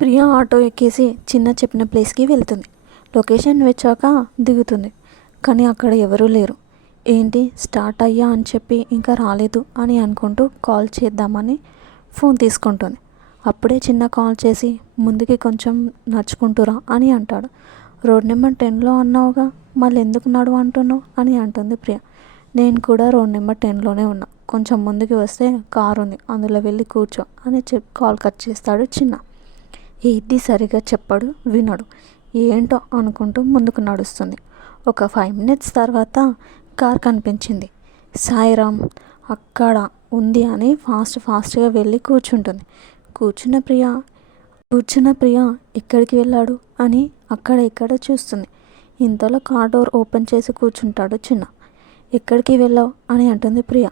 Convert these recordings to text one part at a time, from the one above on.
Priya auto ఎక్కేసి చిన్న చెప్పిన ప్లేస్కి వెళ్తుంది. లొకేషన్ వచ్చాక దిగుతుంది. కానీ అక్కడ ఎవరూ లేరు. ఏంటి స్టార్ట్ అయ్యా అని చెప్పి ఇంకా రాలేదు అని అనుకుంటూ కాల్ చేద్దామని ఫోన్ తీసుకుంటుంది. అప్పుడే చిన్న కాల్ చేసి ముందుకి కొంచెం నడుచుకుంటురా అని అంటాడు. రోడ్ నెంబర్ 10లో అన్నావుగా, మళ్ళీ ఎందుకు నడువు అంటున్నావు అని అంటుంది ప్రియ. నేను కూడా రోడ్ నెంబర్ 10లోనే ఉన్నా, కొంచెం ముందుకి వస్తే కారు ఉంది, అందులో వెళ్ళి కూర్చో అని కాల్ కట్ చేస్తాడు చిన్న. ఏది సరిగా చెప్పడు, వినడు. ఏంటో అనుకుంటూ ముందుకు నడుస్తుంది. ఒక 5 మినిట్స్ తర్వాత కార్ కనిపించింది. సాయిరామ్ అక్కడ ఉంది అని ఫాస్ట్గా వెళ్ళి కూర్చుంటుంది. కూర్చున్న ప్రియ ఎక్కడికి వెళ్ళాడు అని అక్కడ ఇక్కడ చూస్తుంది. ఇంతలో కార్ డోర్ ఓపెన్ చేసి కూర్చుంటాడు చిన్న. ఎక్కడికి వెళ్ళావు అని అంటుంది ప్రియ.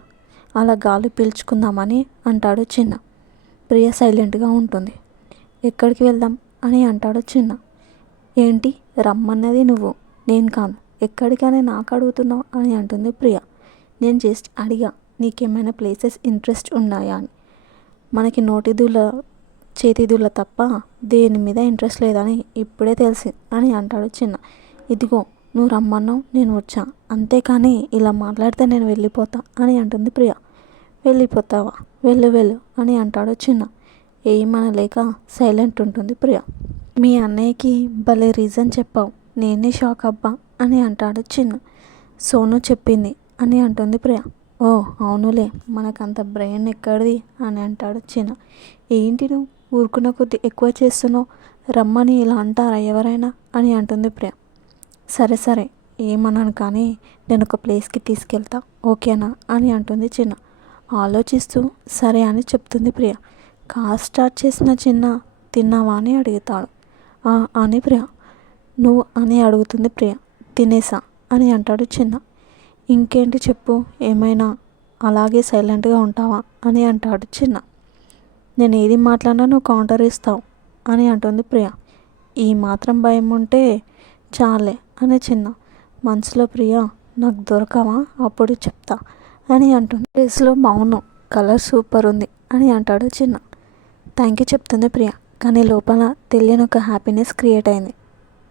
అలా గాలి పీల్చుకుందామని అంటాడు చిన్న. ప్రియ సైలెంట్గా ఉంటుంది. ఎక్కడికి వెళ్దాం అని అంటాడు చిన్న. ఏంటి రమ్మన్నది నువ్వు, నేను కాదు, ఎక్కడికని నాకు అడుగుతున్నావు అని అంటుంది ప్రియ. నేను జస్ట్ అడిగా నీకేమైనా ప్లేసెస్ ఇంట్రెస్ట్ ఉన్నాయా అని. మనకి నోటిదూల చేతిదూల తప్ప దేని మీద ఇంట్రెస్ట్ లేదని ఇప్పుడే తెలిసి అని అంటాడు చిన్న. ఇదిగో నువ్వు రమ్మన్నావు, నేను వచ్చా, అంతేకాని ఇలా మాట్లాడితే నేను వెళ్ళిపోతా అని అంటుంది ప్రియ. వెళ్ళిపోతావా, వెళ్ళు అని అంటాడు చిన్న. ఏమనలేక సైలెంట్ ఉంటుంది ప్రియ. మీ అన్నయ్యకి భలే రీజన్ చెప్పావు, నేనే షాక్ అబ్బా అని అంటాడు చిన్న. సోను చెప్పింది అని అంటుంది ప్రియ. ఓ అవునులే, మనకంత బ్రెయిన్ ఎక్కడిది అని అంటాడు చిన్న. ఏంటి నువ్వు ఊరుకున్న కొద్ది ఎక్కువ చేస్తున్నావు, రమ్మని ఇలా అంటారా ఎవరైనా అని అంటుంది ప్రియ. సరే ఏమన్నాను కానీ నేను ఒక ప్లేస్కి తీసుకెళ్తా, ఓకేనా అని అంటుంది చిన్న. ఆలోచిస్తూ సరే అని చెప్తుంది ప్రియ. కార్ స్టార్ట్ చేసిన చిన్న తిన్నావా అని అడుగుతాడు. అని ప్రియ. నువ్వు అని అడుగుతుంది ప్రియ. తినేసా అని అంటాడు చిన్న. ఇంకేంటి చెప్పు, ఏమైనా అలాగే సైలెంట్గా ఉంటావా అని అంటాడు చిన్న. నేను ఏది మాట్లాడినా నువ్వు కౌంటర్ ఇస్తావు అని అంటుంది ప్రియ. ఈ మాత్రం భయం ఉంటే చాలే అని చిన్న. మనసులో ప్రియ నాకు దొరకవా అప్పుడు చెప్తా అని అంటుంది. డ్రెస్లో బాగున్నావు, కలర్ సూపర్ ఉంది అని అంటాడు చిన్న. థ్యాంక్ యూ చెప్తుంది ప్రియ. కానీ లోపల తెలియని ఒక హ్యాపీనెస్ క్రియేట్ అయింది.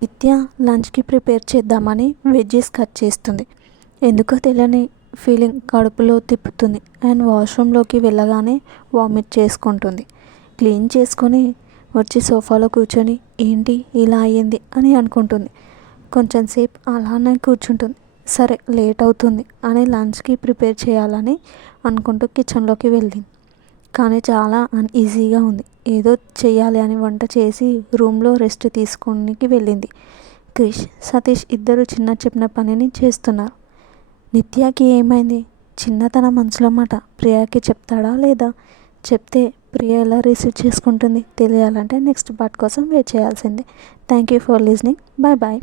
నిత్య లంచ్కి ప్రిపేర్ చేద్దామని వెజ్జెస్ కట్ చేస్తుంది. ఎందుకో తెలియని ఫీలింగ్ కడుపులో తిప్పుతుంది. అండ్ వాష్రూమ్లోకి వెళ్ళగానే వామిట్ చేసుకుంటుంది. క్లీన్ చేసుకొని వచ్చి సోఫాలో కూర్చొని ఏంటి ఇలా అయ్యింది అని అనుకుంటుంది. కొంచెం సేపు అలానే కూర్చుంటుంది. సరే లేట్ అవుతుంది అని లంచ్కి ప్రిపేర్ చేయాలని అనుకుంటూ కిచెన్లోకి వెళ్ళింది. కానీ చాలా అన్ఈజీగా ఉంది. ఏదో చెయ్యాలి అని వంట చేసి రూమ్లో రెస్ట్ తీసుకోనికి వెళ్ళింది. క్రిష్, సతీష్ ఇద్దరు చిన్న చెప్పిన పనిని చేస్తున్నారు. నిత్యకి ఏమైంది? చిన్న తన మనసులో మాట ప్రియాకి చెప్తాడా లేదా? చెప్తే ప్రియ ఎలా రిసీవ్ చేసుకుంటుంది తెలియాలంటే నెక్స్ట్ పార్ట్ కోసం వెయిట్ చేయాల్సిందే. Thank you for listening. Bye.